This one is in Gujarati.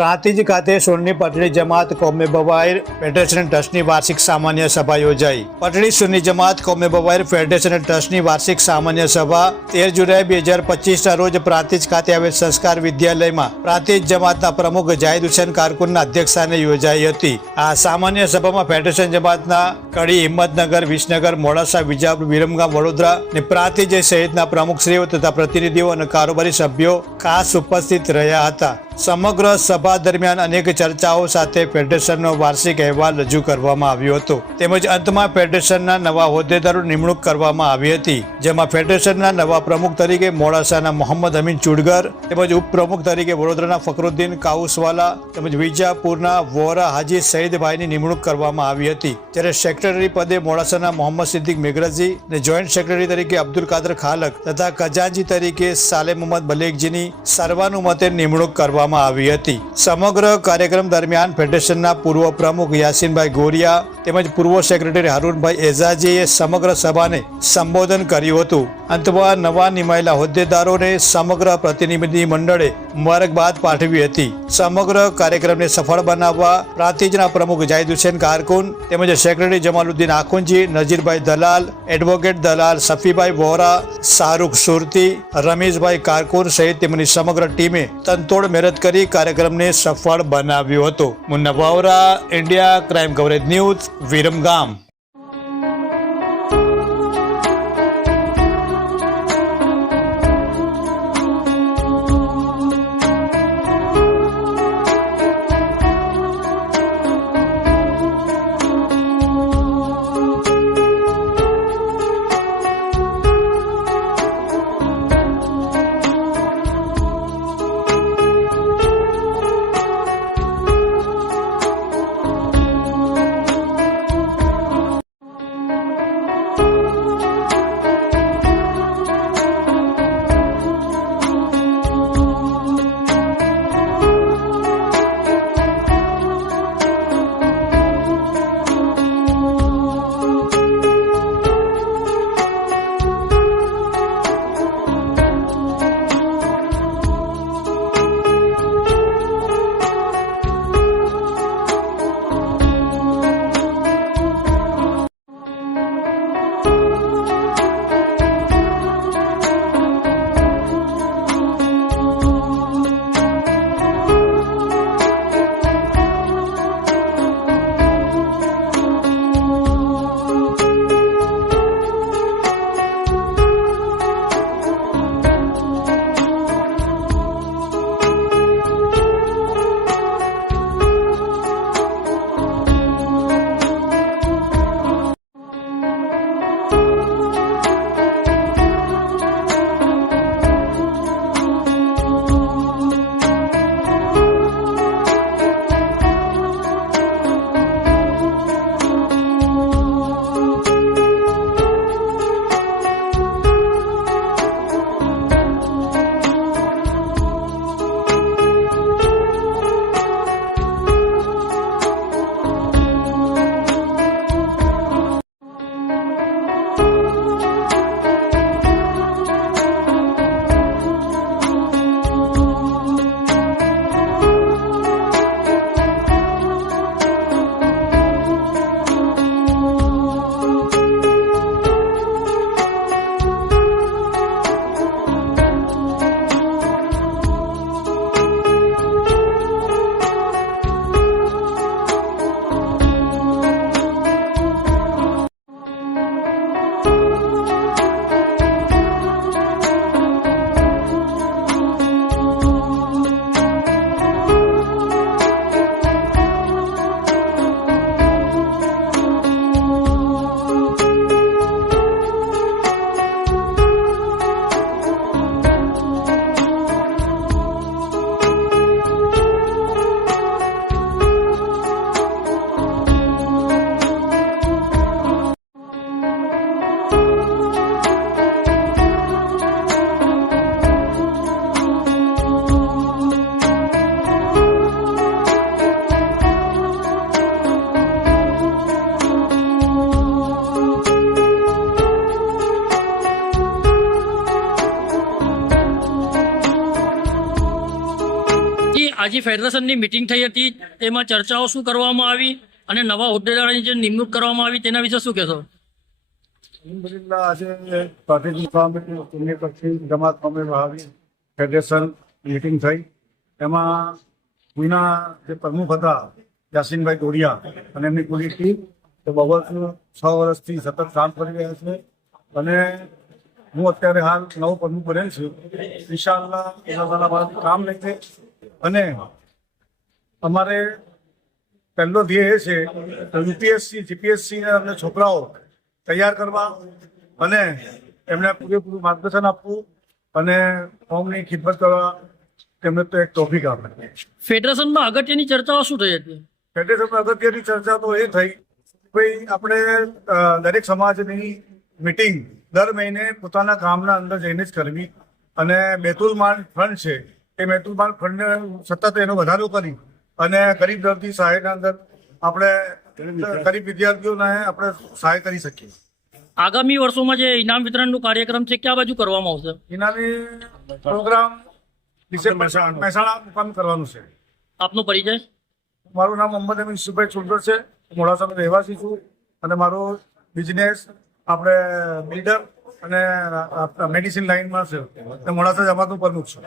પ્રાંતિજ ખાતે સોનની પટણી જમાત કોમે બવાઈર ફેડરેશન ટ્રસ્ટની વાર્ષિક સામાન્ય સભા યોજાઈ. પટણી સુન્ની જમાત કોમે બવાઈર ફેડરેશન ટ્રસ્ટની વાર્ષિક સામાન્ય સભા તેર જુલાઈ બે હજાર પચીસના રોજ પ્રાંતિજ ખાતે આવેલ સંસ્કાર વિદ્યાલયમાં પ્રાંતિજ જમાતના પ્રમુખ જાહિદ હુસેન કારકુનના અધ્યક્ષસ્થાને યોજાઈ હતી. આ સામાન્ય સભામાં ફેડરેશન જમાતના કડી હિંમતનગર, વિસનગર, મોડાસા, વિજાપુર, વિરમગામ, વડોદરા અને પ્રાંતિજ સહિતના પ્રમુખશ્રીઓ તથા પ્રતિનિધિઓ અને કારોબારી સભ્યો ખાસ ઉપસ્થિત રહ્યા હતા. સમગ્ર સભા દરમિયાન અનેક ચર્ચાઓ સાથે ફેડરેશનનો વાર્ષિક અહેવાલ રજૂ કરવામાં આવ્યો હતો. તેમજ અંતમાં ફેડરેશનના નવા હોદ્દેદારો નિમણૂક કરવામાં આવી હતી. જેમાં ફેડરેશનના નવા પ્રમુખ તરીકે મોડાસાના મોહમ્મદ અમીન ચુડગર, તેમજ ઉપપ્રમુખ તરીકે વડોદરાના ફકરુદ્દીન કાઉસવાલા, તેમજ વિજાપુરના વોરા હાજી સઈદભાઈની નિમણૂક કરવામાં આવી હતી. જ્યારે સેક્રેટરી પદે મોડાસાના મોહમ્મદ સિદ્દીક મેઘરાજી અને જોઈન્ટ સેક્રેટરી તરીકે અબ્દુલ કાદર ખાલક તથા ખજાનજી તરીકે સાલે મોહમ્મદ બલેકજીની સર્વાનુમતે નિમણૂક કરવામાં આવી હતી. સમગ્ર કાર્યક્રમ દરમિયાન ફેડરેશનના પૂર્વ પ્રમુખ યાસીનભાઈ ગોરિયા તેમજ પૂર્વ સેક્રેટરી હરુણભાઈ એઝાજીએ સમગ્ર સભાને સંબોધન કર્યું હતું. અંતમાં નવા નિમાયેલા હોદ્દેદારોને સમગ્ર પ્રતિનિધિ મંડળે મુબારકબાદ પાઠવી હતી. સમગ્ર કાર્યક્રમને સફળ બનાવવા પ્રાંતિજના પ્રમુખ જાહિદ હુસેન કારકુન તેમજ સેક્રેટરી જમાલુદ્દીન આખુંજી નજીરભાઈ દલાલ, એડવોકેટ દલાલ સફીભાઈ વોરા, શાહરૂખ સુરતી, રમેશભાઈ કારકુન સહિત તેમની સમગ્ર ટીમે તનતોડ મહેનત કરી કાર્યક્રમને સફળ બનાવ્યો હતો. Munna India crime coverage news Viramgam. આજે ફેડરેશનની મિટિંગ થઈ હતી, તેમાં ચર્ચાઓ શું કરવામાં આવી અને નવા હોદ્દેદારોની જે નિમણૂક કરવામાં આવી તેના વિશે શું કહેશો? આજે પાટીલ મુકામે પુણ્ય પછી જમાત ફેડરેશન મિટિંગ થઈ. એમાં ભુઈના જે પ્રમુખ હતા, યાસીનભાઈ દોડિયા અને એમની પૂરી ટીમ તે બબલ છ વર્ષથી સતત કામ કરી રહ્યા છે. અને હું અત્યારે હાલ નવો પ્રમુખ બનેલ છું. તાલા કામ છે અને અમારે પહેલો ધ્યેય એ છે યુપીએસસી જીપીએસસી અમને છોકરાઓ તૈયાર કરવા અને એમને પૂરેપૂરું માર્ગદર્શન આપવું અને કોમની ખિદમત કરવા તેમને તો એક ટોપિક આપે. ફેડરેશનમાં અગત્યની ચર્ચાઓ શું થઈ હતી? ફેડરેશનમાં અગત્યની ચર્ચા તો એ થઈ ભાઈ આપણે દરેક સમાજની મિટિંગ દર મહિને પોતાના ગામના અંદર જઈને જ કરવી અને બેતુલ માલ ફંડ છે એ માલ ફંડને સતત એનો વધારો કરી અને ગરીબ દર્દી સહાયના અંદર આપણે ગરીબ વિદ્યાર્થીઓને આપણે સહાય કરી શકીએ. આગામી વર્ષોમાં જે ઇનામ વિતરણનો કાર્યક્રમ છે ક્યાં બાજુ કરવામાં આવશે? ઇનામી પ્રોગ્રામ મહેસાણા મુકામ કરવાનું છે. આપનો પરિચય? મારું નામ મોહમ્મદ અમીન સુભાઈ ચુંડર છે. મોડાસાનો રહેવાસી છું અને મારો બિઝનેસ આપણે બિલ્ડર અને મેડિસિન લાઇનમાં છે. મોડાસા જમાતનું પ્રમુખ છું.